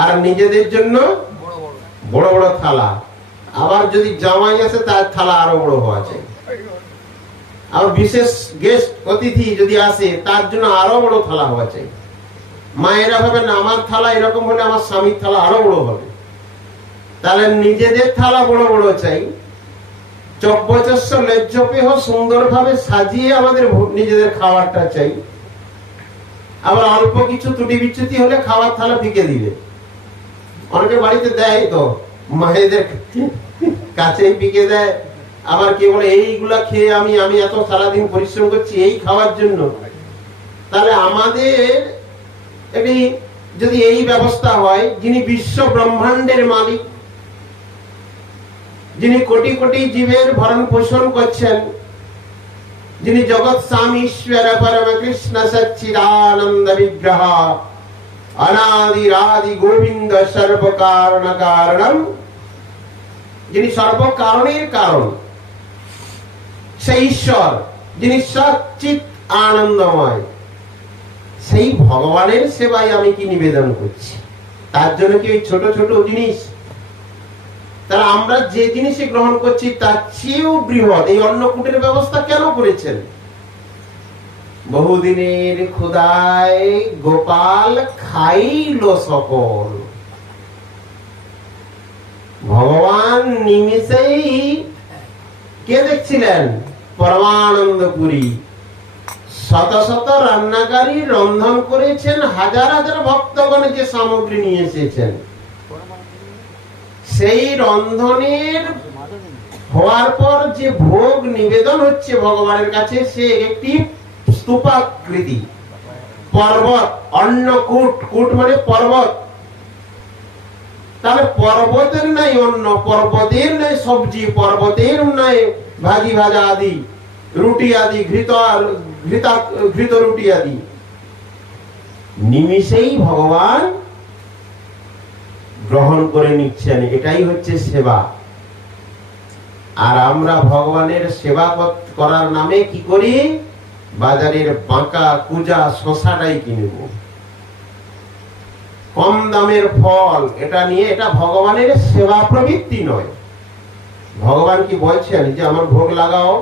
আর নিজেদের জন্য বড় বড় থালা। আবার যদি জামাই আসে তার থালা আরো বড় হওয়া চাই। আর বিশেষ গেস্ট অতিথি যদি আসে তার জন্য আরো বড় থালা হওয়া চাই। মায়েরা ভাবেন আমার থালা এরকম হলে আমার স্বামীর থালা আরো বড় হবে। তাহলে নিজেদের থালা বড় বড় চাই, চব্যচস্য লজ্জপেহ সুন্দরভাবে সাজিয়ে আমাদের নিজেদের খাবারটা চাই। আবার অল্প কিছু ত্রুটি বিচ্যুতি হলে খাবার থালা ফিকে দিবে। অনেকে বাড়িতে দেয় তো, মায়েদের কাছেই ফিকে দেয়। আবার কে বলে এইগুলা খেয়ে আমি এত সারাদিন পরিশ্রম করছি এই খাওয়ার জন্য। তাহলে আমাদের এটি যদি এই ব্যবস্থা হয়, যিনি বিশ্ব ব্রহ্মাণ্ডের মালিক, যিনি কোটি কোটি জীবের ভরণ পোষণ করছেন, যিনি জগৎ স্বামী ঈশ্বর পরম কৃষ্ণ সচ্চিদানন্দ বিগ্রহ অনাদি রাদি গোবিন্দ সর্ব কারণ কারণম, যিনি সর্ব কারণের কারণ, সেই ঈশ্বর যিনি সচ্চিত আনন্দময়, সেই ভগবানের সেবায় আমি কি নিবেদন করছি। তার জন্য কি ওই ছোট ছোট জিনিস? তাহলে আমরা যে জিনিসই গ্রহণ করছি তার চেয়েও বৃহৎ এই অন্নকূটের ব্যবস্থা কেন করেছেন? বহুদিনের ক্ষুধায় গোপাল খাইল সকল। ভগবান নিমিষেই কে দেখছিলেন? পরমানন্দ পুরী। শত শত রান্নাকারী রন্ধন করেছেন, হাজার হাজার ভক্তগণ যে সামগ্রী নিয়ে এসেছেন, সেই রন্ধনের হওয়ার পর যে ভোগ নিবেদন হচ্ছে ভগবানের কাছে, সে একটি স্তূপাকৃতি পর্বত। অন্নকূট, কূট মানে পর্বত। তাহলে পর্বতের নাই অন্ন, পর্বতের নাই সবজি, পর্বতের নাই ভাজি ভাজা আদি, রুটি আদি, ঘৃত রুটি আদি। নিমিষেই ভগবান গ্রহণ করে নিচ্ছেন। এটাই হচ্ছে সেবা। আর আমরা ভগবানের সেবা করার নামে কি করি? বাজারের বাঁকা কুজা শশাটাই কিনব, কম দামের ফল, এটা নিয়ে। এটা ভগবানের সেবা প্রবৃত্তি নয়। ভগবান কি বলছেন যে আমার ভোগ লাগাও,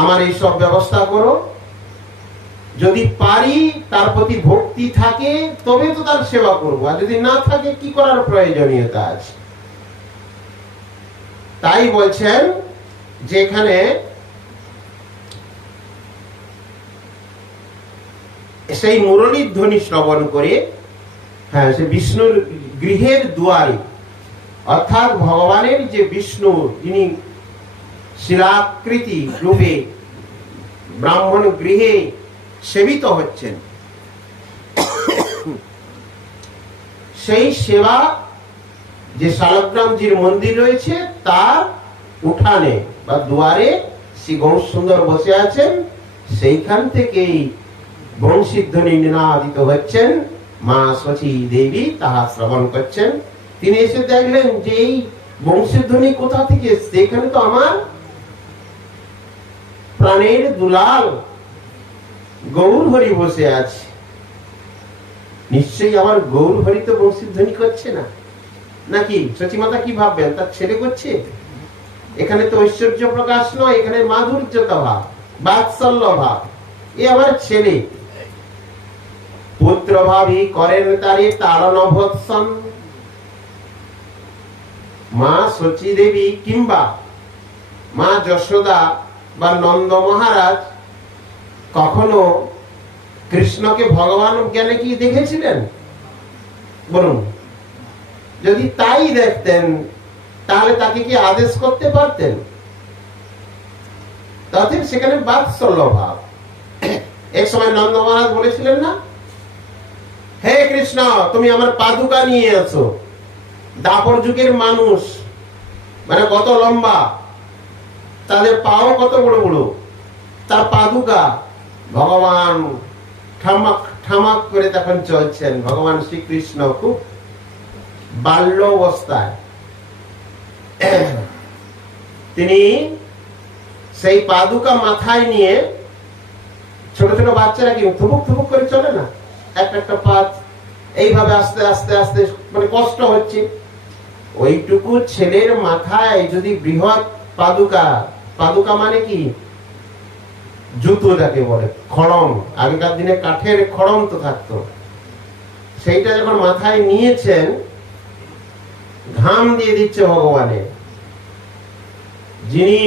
আমার এই সব ব্যবস্থা করো? যদি পারি, তার প্রতি ভক্তি থাকে, তবে তো তার সেবা করবো। আর যদি না থাকে, কি করার প্রয়োজনীয়তা আছে? তাই বলছেন যেখানে সেই মুরলীর ধ্বনি শ্রবণ করে, হ্যাঁ, সে বিষ্ণুর গৃহের দুয়ারে, অর্থাৎ ভগবানের যে বিষ্ণু, যিনি শিলাকৃতি রূপে ব্রাহ্মণ গৃহে সেবিত হচ্ছেন, সেই সেবা যে শালগ্রামজির মন্দির রয়েছে তার উঠানে বা দুয়ারে শ্রী গৌর সুন্দর বসে আছেন। সেইখান থেকেই বংশীধ্বনি নিনাদিত হচ্ছেন। মা শচী দেবী তাহা শ্রবণ করছেন। তিনি এসে দেখলেন যে এই বংশীধ্বনি কোথা থেকে এসছে? এখানে তো আমার প্রাণের দুলাল গৌর হরি বসে আছে। নিশ্চয়ই আমার গৌর হরি তো বংশীধ্বনি করছে না, নাকি? সচিমাতা কি ভাববেন? তার ছেলে করছে? এখানে তো ঐশ্বর্য প্রকাশ নয়, এখানে মাধুর্যতা ভাব, বাৎসল্য ভাব। এ আমার ছেলে। পুত্র ভাবী করেন তারে তারণ ভৎসন। মা শচী দেবী কিংবা মা যশোদা বা নন্দ মহারাজ কখনো কৃষ্ণকে ভগবান জ্ঞানে কি দেখেছিলেন? বলুন। যদি তাই দেখতেন, তাহলে তাকে কি আদেশ করতে পারতেন? তাতে সেখানে বাৎসল্য ভাব। এক সময় নন্দ মহারাজ বলেছিলেন না, হে কৃষ্ণ, তুমি আমার পাদুকা নিয়ে আছো। দাপর যুগের মানুষ, মানে কত লম্বা, তাদের পাও কত বড় বড়, তার পাদুকা। ভগবান ঠামাক ঠামাক করে তখন চলছেন। ভগবান শ্রীকৃষ্ণ খুব বাল্য অবস্থায় তিনি সেই পাদুকা মাথায় নিয়ে, ছোট ছোট বাচ্চারা কি থুপুক থুপুক করে চলে না, একটা একটা পাত এইভাবে আস্তে আস্তে আস্তে মানে কষ্ট হচ্ছে। ওইটুকু ছেলের মাথায় যদি বৃহৎ পাদুকা, পাদুকা মানে কি, জুতো যাকে বলে, খড়ম, আগেকার দিনে কাঠের খড়ম তো থাকতো, সেইটা যখন মাথায় নিয়েছেন, ঘাম দিয়ে দিচ্ছে ভগবানের, যিনি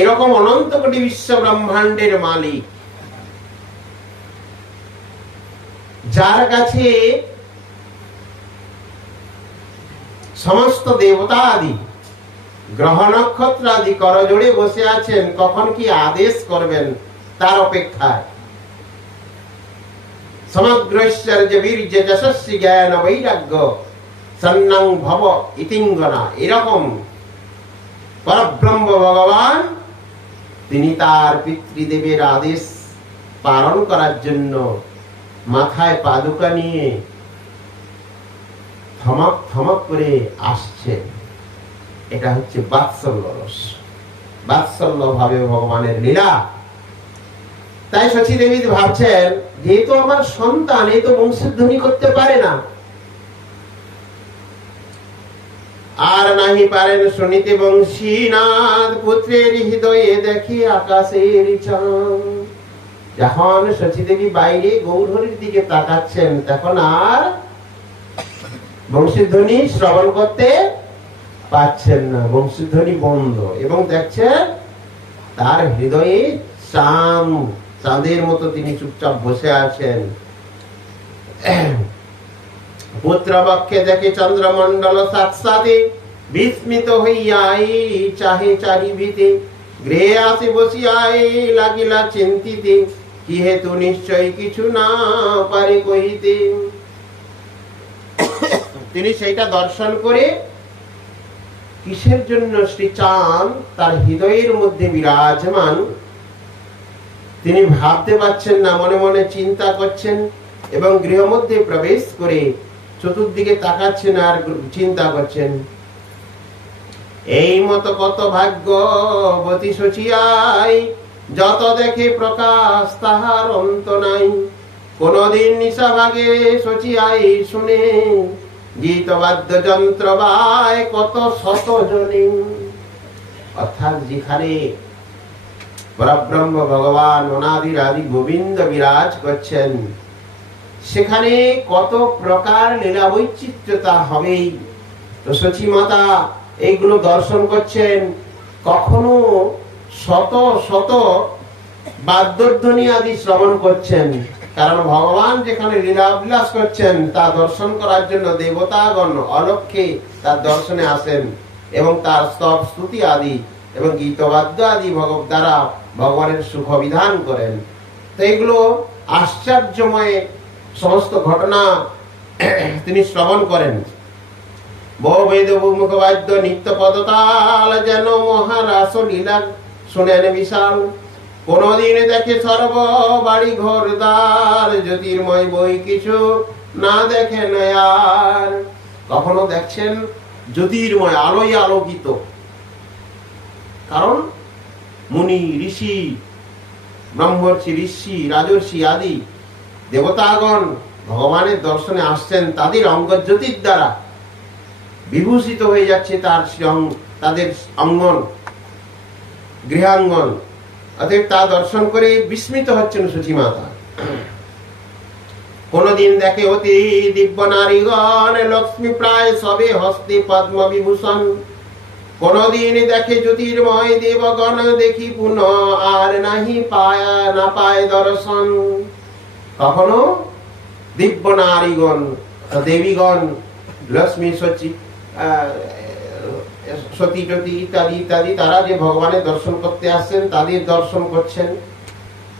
এরকম অনন্ত কোটি বিশ্ব ব্রহ্মাণ্ডের মালিক, যার কাছে সমস্ত দেবতা আদি গ্রহ নক্ষত্র আদি করজোড়ে বসে আছেন, কখন কি আদেশ করবেন তার অপেক্ষায়। সমগ্র ঐশ্বর্য বীর্য যশস্বী জ্ঞান বৈরাগ্য সন্ন্যাং ভব ইতিঙ্গনা, এরকম পরব্রহ্ম ভগবান তিনি তার পিতৃদেবের আদেশ পালন করার জন্য মাথায় পাদুকা নিয়ে থমক থমক করে আসছেন। এটা হচ্ছে বাৎসল্য রস, বাৎসল্য ভাবে ভগবানের লীলা। তাই শচী দেবী ভাবছেন, যেহেতু আমার সন্তান, এই তো বংশধ্বনি করতে পারে না, আর নাহি পারেন শুনিতে বংশীনাদ, পুত্রের হৃদয়ে দেখি আকাশের চাঁদ। যখন শচী দেবী বাইরে গৌরহরির দিকে তাকাচ্ছেন, তখন আর বংশীধ্বনি শ্রবণ করতে পাচ্ছেন না, বংশীধ্বনি বন্ধ, এবং দেখছেন তার হৃদয়ে চাঁদ, চাঁদের মতো তিনি চুপচাপ বসে আছেন। পুত্র পক্ষে দেখে চন্দ্রমন্ডল সাক্ষাতে, বিস্মিত হইয়াই চাহে চারিভিতে, গৃহে আসি বসিয়াই লাগিলা চিন্তিতে, কি হেতু নিশ্চয় কিছু না পারে কহিতে। তিনি সেইটা দর্শন করে কিসের জন্য শ্রী চাঁদ তার হৃদয়ের মধ্যে বিরাজমান, তিনি ভাবতে পারছেন না, মনে মনে চিন্তা করছেন, এবং গৃহ মধ্যে প্রবেশ করে চতুর্দিকে তাকাচ্ছেন আর চিন্তা করছেন। এই মতো কত ভাগ্যবতী শচিয়াই, যত দেখে প্রকাশ তাহার অন্ত নাই, কোনদিন নিশা ভাগে শচিয়াই শুনে, গীত বাদ্য যন্ত্র বায় কত শত জনে। অর্থাৎ যেখানে পরব্রহ্ম ভগবান অনাদির আদি গোবিন্দ বিরাজ করছেন, সেখানে কত প্রকার লীলা বৈচিত্র্যতা হবেই। তো শচী মাতা এইগুলো দর্শন করছেন, কখনো শত শত বাদ্যধ্বনি আদি শ্রবণ করছেন, কারণ ভগবান যেখানে লীলাবিলাস করছেন তা দর্শন করার জন্য দেবতাগণ অলক্ষ্যে তার দর্শনে আসেন, এবং তার স্তব স্তুতি আদি এবং গীতবাদ্য আদি দ্বারা ভগবানের সুখ বিধান করেন। তো এগুলো আশ্চর্যময় সমস্ত ঘটনা তিনি শ্রবণ করেন। বহু বেদ মুখবাদ্য নিত্য পদতাল, যেন মহারাস লীলা শুনেন বিশাল, কোনদিন দেখে সর্ব বাড়ি ঘর দ্বার, জ্যোতির্ময় বই কিছু না দেখেন আর। কখনো দেখছেন জ্যোতির্ময়, আলোয় আলোকিত, কারণ মুনি ঋষি ব্রহ্মর্ষি ঋষি রাজর্ষি আদি দেবতাগণ ভগবানের দর্শনে আসছেন, তাদের অঙ্গজ্যোতির দ্বারা বিভূষিত হয়ে যাচ্ছে তাদের অঙ্গন, গৃহাঙ্গন। অতএব তা দর্শন করে বিস্মিত হচ্ছেন শচী মাতা। কোনদিন দেখে অতি দিব্য নারীগণ, লক্ষ্মী প্রায় সবে হস্তে পদ্ম বিভূষণ, কোনদিন দেখে জ্যোতির্ময় দেবগণ, দেখি পুনঃ আর নাহি না পায় দর্শন। কখনো দিব্য নারীগণ, দেবীগণ, লক্ষ্মী সচী সতী জ্যোতি ইত্যাদি ইত্যাদি, তারা যে ভগবানের দর্শন করতে আসছেন তাদের দর্শন করছেন,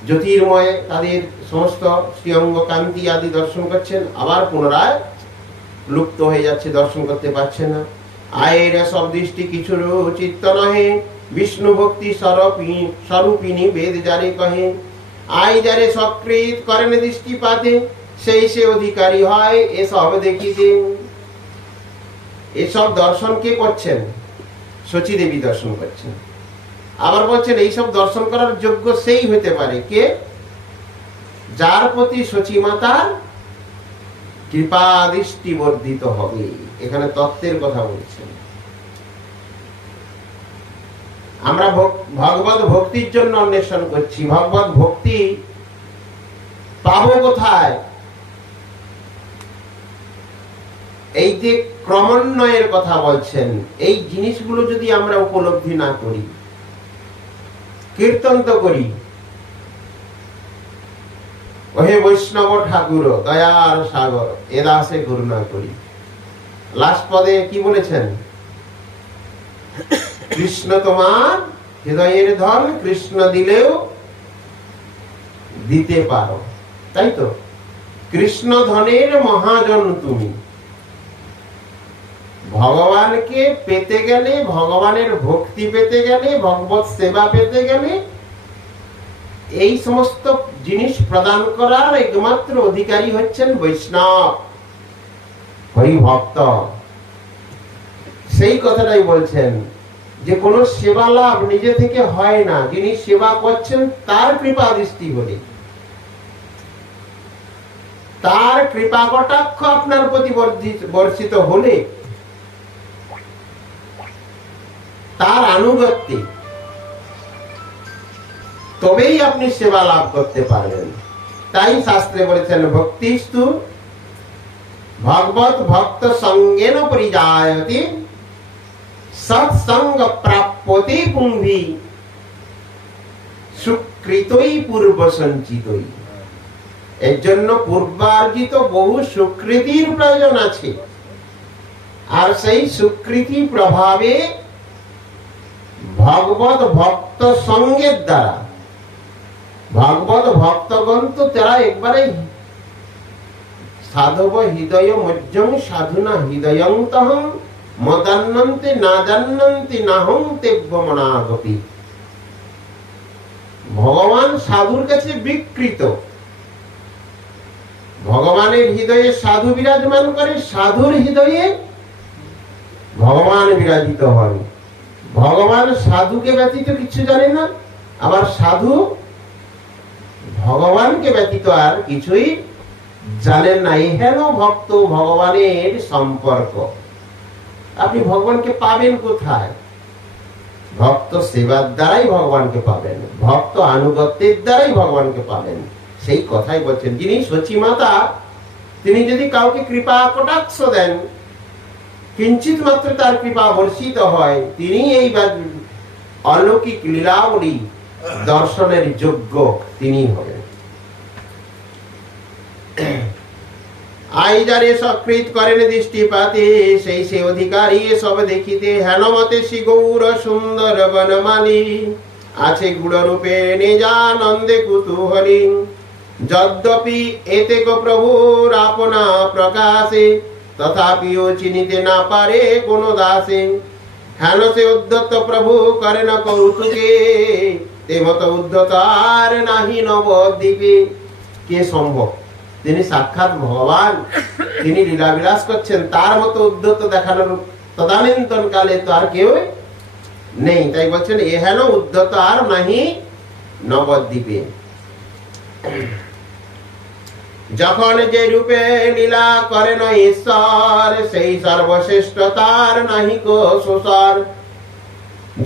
জ্যোতির্ময় তাদের সমস্ত শ্রীঅঙ্গ কান্তি আদি দর্শন করছেন, আবার পুনরায় লুপ্ত হয়ে যাচ্ছে, দর্শন করতে পারছে না। আয়ের সব দৃষ্টি কিছু চিত্ত নহে, বিষ্ণু ভক্তি স্বরূপিনী বেদ যারে কহে, আয় যারে সকৃত করেন দৃষ্টিপাতে, সেই সে অধিকারী হয় এসব দেখিতে। এসব দর্শন কে করছেন? শচী দেবী দর্শন করছেন। আবার বলছেন এইসব দর্শন করার যোগ্য সেই হতে পারে কে? যার প্রতি শচী মাতার কৃপা দৃষ্টি বর্ধিত হবে। এখানে তত্ত্বের কথা বলছেন। আমরা ভগবত ভক্তির জন্য অন্বেষণ করছি। ভগবত ভক্তি পাবো কোথায়? এই যে ক্রমান্বয়ের কথা বলছেন, এই জিনিসগুলো যদি আমরা উপলব্ধি না করি, কীর্তন তো করি, ওহে বৈষ্ণব ঠাকুর দয়ার সাগর এ দাসে করুণা করি। লাস্ট পদে কি বলেছেন? কৃষ্ণ তোমার হৃদয়ের ধন, কৃষ্ণ দিলেও দিতে পারো, তাই তো? কৃষ্ণ ধনের মহাজন তুমি। ভগবানকে পেতে গেলে, ভগবানের ভক্তি পেতে গেলে, ভগবত সেবা পেতে গেলে এই সমস্ত জিনিস প্রদান করার একমাত্র অধিকারী হচ্ছেন বৈষ্ণব, হরিভক্ত। সেই কথাটাই বলছেন যে কোন সেবা লাভ নিজে থেকে হয় না, যিনি সেবা করছেন তার কৃপা দৃষ্টি হলে, তার কৃপা কটাক্ষ আপনার প্রতি বর্ষিত হলে, তার আনুগত্যে, তবেই আপনি সেবা লাভ করতে পারবেন। তাই শাস্ত্রে বলেছেন ভক্তিস্তু ভগবত ভক্ত সঙ্গেন পরিজায়তে সৎসঙ্গ প্রাপ্যতে পুংভি সুকৃতই পূর্ব সঞ্চিতই। এর জন্য পূর্বার্জিত বহু সুকৃতির প্রয়োজন আছে। আর সেই সুকৃতি প্রভাবে ভগবত ভক্ত সঙ্গের দ্বারা, ভগবত ভক্তগণ তো তারা একবারে সাধব হৃদয় মজ্জং সাধুনা হৃদয়ন্তহং মদান্নন্তে না জান্নন্তি নাহং তেব্যমনাগপি। ভগবান সাধুর কাছে বিকৃত। ভগবানের হৃদয়ে সাধু বিরাজমান করে, সাধুর হৃদয়ে ভগবান বিরাজিত হন। ভগবান সাধুকে ব্যতীত কিছু জানে না, আবার সাধু ভগবানকে ব্যতীত আর কিছুই জানেন না। এহেন ভক্ত ভগবানের সম্পর্ক। আপনি ভগবানকে পাবেন কোথায়? ভক্ত সেবার দ্বারাই ভগবানকে পাবেন, ভক্ত আনুগত্যের দ্বারাই ভগবানকে পাবেন। সেই কথাই বলছেন, যিনি সচিমাতা, তিনি যদি কাউকে কৃপা কটাক্ষ দেন, কিঞ্চিত মাত্র তার কৃপা বর্ষিত হয়, তিনি এই অলৌকিক লীলাবলী দর্শনের যোগ্য তিনি হবেন। আই যারে সকৃত করেন দৃষ্টিপাতে, সেই সে অধিকারী সব দেখিতে। হেন মতে শ্রী গৌর সুন্দর বনমালী, আছে গুড় রূপে নিজানন্দে কুতূহলী। যদ্যপি এতেক প্রভুর আপনা প্রকাশে, তথাপিও চিনিতে না পারে কোন দাসে। হেন সে উদ্ধত প্রভু করে না কৌতুকে, তে মত উদ্ধত আর নাহি নবদ্বীপে। কে সম্ভব? তিনি সাক্ষাৎ ভগবান, তিনি লীলা বিলাস করছেন, তার মতো উদ্ধত দেখানোর তদানীন্তন কালে তো আর কেউ নেই। তাই বলছেন এ হেন উদ্ধত আর নাহি নবদ্বীপে। যখন যে রূপে লীলা করেন ঈশ্বর, সেই সর্বশ্রেষ্ঠ তার নাহি কো সুসর।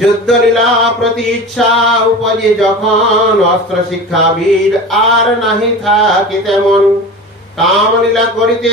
যুদ্ধ লীলা প্রতি ইচ্ছা উপজে যখন, অস্ত্র শিক্ষা বীর আর নাহি থাকে তেমন। কাম লীলা করিতে